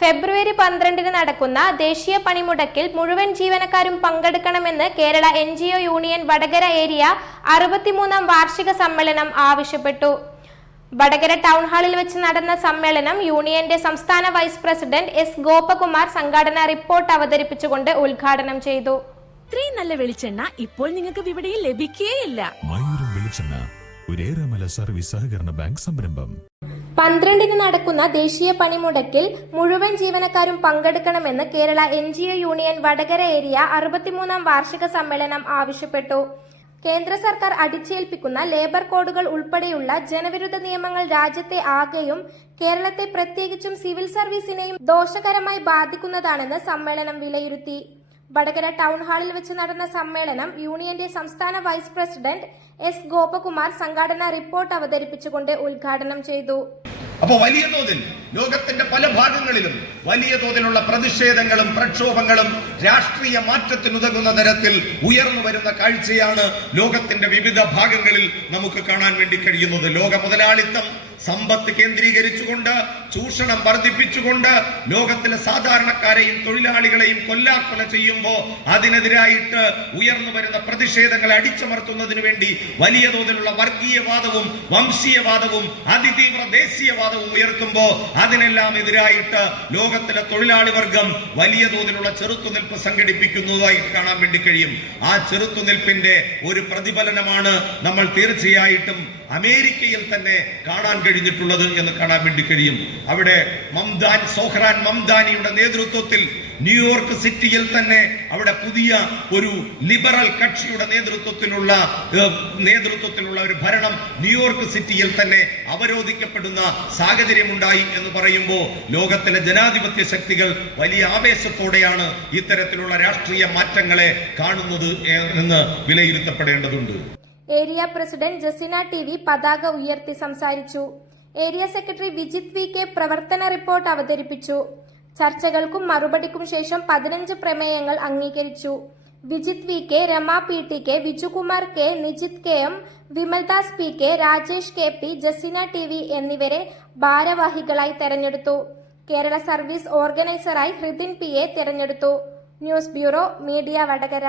ഫെബ്രുവരി പന്ത്രണ്ടിന് നടക്കുന്ന ദേശീയ പണിമുടക്കിൽ മുഴുവൻ ജീവനക്കാരും പങ്കെടുക്കണമെന്ന് Kerala N union Vatakara area അറുപത്തിമൂന്നാം വാർഷിക സമ്മേളനം ആവശ്യപ്പെട്ടു. വടകര ടൗൺ ഹാളിൽ വെച്ച് നടന്ന സമ്മേളനം യൂണിയന്റെ സംസ്ഥാന വൈസ് പ്രസിഡന്റ് എസ് ഗോപകുമാർ സംഘാടന റിപ്പോർട്ട് അവതരിപ്പിച്ചുകൊണ്ട് ഉദ്ഘാടനം ചെയ്തു. ഇത്രയും നല്ല വെളിച്ചെണ്ണ ഇപ്പോൾ നിങ്ങൾക്ക് വിപണിയിൽ ലഭിക്കുകയില്ല മയൂരം വെളിച്ചെണ്ണ സർവീസ് സഹകരണ ബാങ്ക് സംരംഭം. പന്ത്രണ്ടിന് നടക്കുന്ന ദേശീയ പണിമുടക്കിൽ മുഴുവൻ ജീവനക്കാരും പങ്കെടുക്കണമെന്ന് Kerala N G O union Vatakara area അറുപത്തിമൂന്നാം വാർഷിക സമ്മേളനം ആവശ്യപ്പെട്ടു. കേന്ദ്ര സർക്കാർ അടിച്ചേൽപ്പിക്കുന്ന ലേബർ കോഡുകൾ ഉൾപ്പെടെയുള്ള ജനവിരുദ്ധ നിയമങ്ങൾ രാജ്യത്തെ ആകെയും കേരളത്തെ പ്രത്യേകിച്ചും സിവിൽ സർവീസിനെയും ദോഷകരമായി ബാധിക്കുന്നതാണെന്ന് സമ്മേളനം വിലയിരുത്തി. വടകര ടൗൺ ഹാളിൽ വെച്ച് നടന്ന സമ്മേളനം യൂണിയന്റെ സംസ്ഥാന വൈസ് പ്രസിഡന്റ് എസ് ഗോപകുമാർ സംഘാടന റിപ്പോർട്ട് അവതരിപ്പിച്ചുകൊണ്ട് ഉദ്ഘാടനം ചെയ്തു. അപ്പോൾ വലിയ തോതിൽ ലോകത്തിന്റെ പല ഭാഗങ്ങളിലും വലിയ തോതിലുള്ള പ്രതിഷേധങ്ങളും പ്രക്ഷോഭങ്ങളും രാഷ്ട്രീയ മാറ്റത്തിനുതകുന്ന തരത്തിൽ ഉയർന്നു വരുന്ന കാഴ്ചയാണ് ലോകത്തിന്റെ വിവിധ ഭാഗങ്ങളിൽ നമുക്ക് കാണാൻ വേണ്ടി കഴിയുന്നത്. ലോക മുതലാളിത്തം സമ്പത്ത് കേന്ദ്രീകരിച്ചുകൊണ്ട് ചൂഷണം വർദ്ധിപ്പിച്ചുകൊണ്ട് ലോകത്തിലെ സാധാരണക്കാരെയും തൊഴിലാളികളെയും കൊല്ലാക്കൊല ചെയ്യുമ്പോൾ അതിനെതിരായിട്ട് ഉയർന്നു വരുന്ന പ്രതിഷേധങ്ങളെ അടിച്ചമർത്തുന്നതിന് വേണ്ടി വലിയ തോതിലുള്ള വർഗീയവാദവും വംശീയവാദവും അതിതീവ്ര ദേശീയവാദവും ഉയർത്തുമ്പോൾ അതിനെല്ലാം എതിരായിട്ട് ലോകത്തിലെ തൊഴിലാളി വർഗം വലിയ തോതിലുള്ള ചെറുത്തുനിൽപ്പ് സംഘടിപ്പിക്കുന്നതായി കാണാൻ വേണ്ടി കഴിയും. ആ ചെറുത്തുനിൽപ്പിന്റെ ഒരു പ്രതിഫലനമാണ് നമ്മൾ തീർച്ചയായിട്ടും അമേരിക്കയിൽ തന്നെ കാണാൻ കഴിഞ്ഞിട്ടുള്ളത് എന്ന് കാണാൻ വേണ്ടി കഴിയും. അവിടെ മംദാൻ സോഹ്റാൻ മംദാനിയുടെ നേതൃത്വത്തിൽ ന്യൂയോർക്ക് സിറ്റിയിൽ തന്നെ അവിടെ പുതിയ ഒരു ലിബറൽ കക്ഷിയുടെ നേതൃത്വത്തിലുള്ള നേതൃത്വത്തിലുള്ള ഒരു ഭരണം ന്യൂയോർക്ക് സിറ്റിയിൽ തന്നെ അവരോധിക്കപ്പെടുന്ന സാഹചര്യമുണ്ടായി എന്ന് പറയുമ്പോൾ ലോകത്തിലെ ജനാധിപത്യ ശക്തികൾ വലിയ ആവേശത്തോടെയാണ് ഇത്തരത്തിലുള്ള രാഷ്ട്രീയ മാറ്റങ്ങളെ കാണുന്നത് എന്ന് വിലയിരുത്തപ്പെടേണ്ടതുണ്ട്. Area president Jasina T V പതാക ഉയർത്തി സംസാരിച്ചു. Area secretary Vijith V K പ്രവർത്തന റിപ്പോർട്ട് അവതരിപ്പിച്ചു. ചർച്ചകൾക്കും മറുപടിക്കും ശേഷം പതിനഞ്ച് പ്രമേയങ്ങൾ അംഗീകരിച്ചു. Vijith V K Rama P T K Vijukumar K Nijith K M Vimaldas P K Rajesh K P Jasina T V എന്നിവരെ ഭാരവാഹികളായി തെരഞ്ഞെടുത്തു. കേരള സർവീസ് ഓർഗനൈസറായി ഹൃദിൻ പി എ തെരഞ്ഞെടുത്തു. News bureau media Vatakara.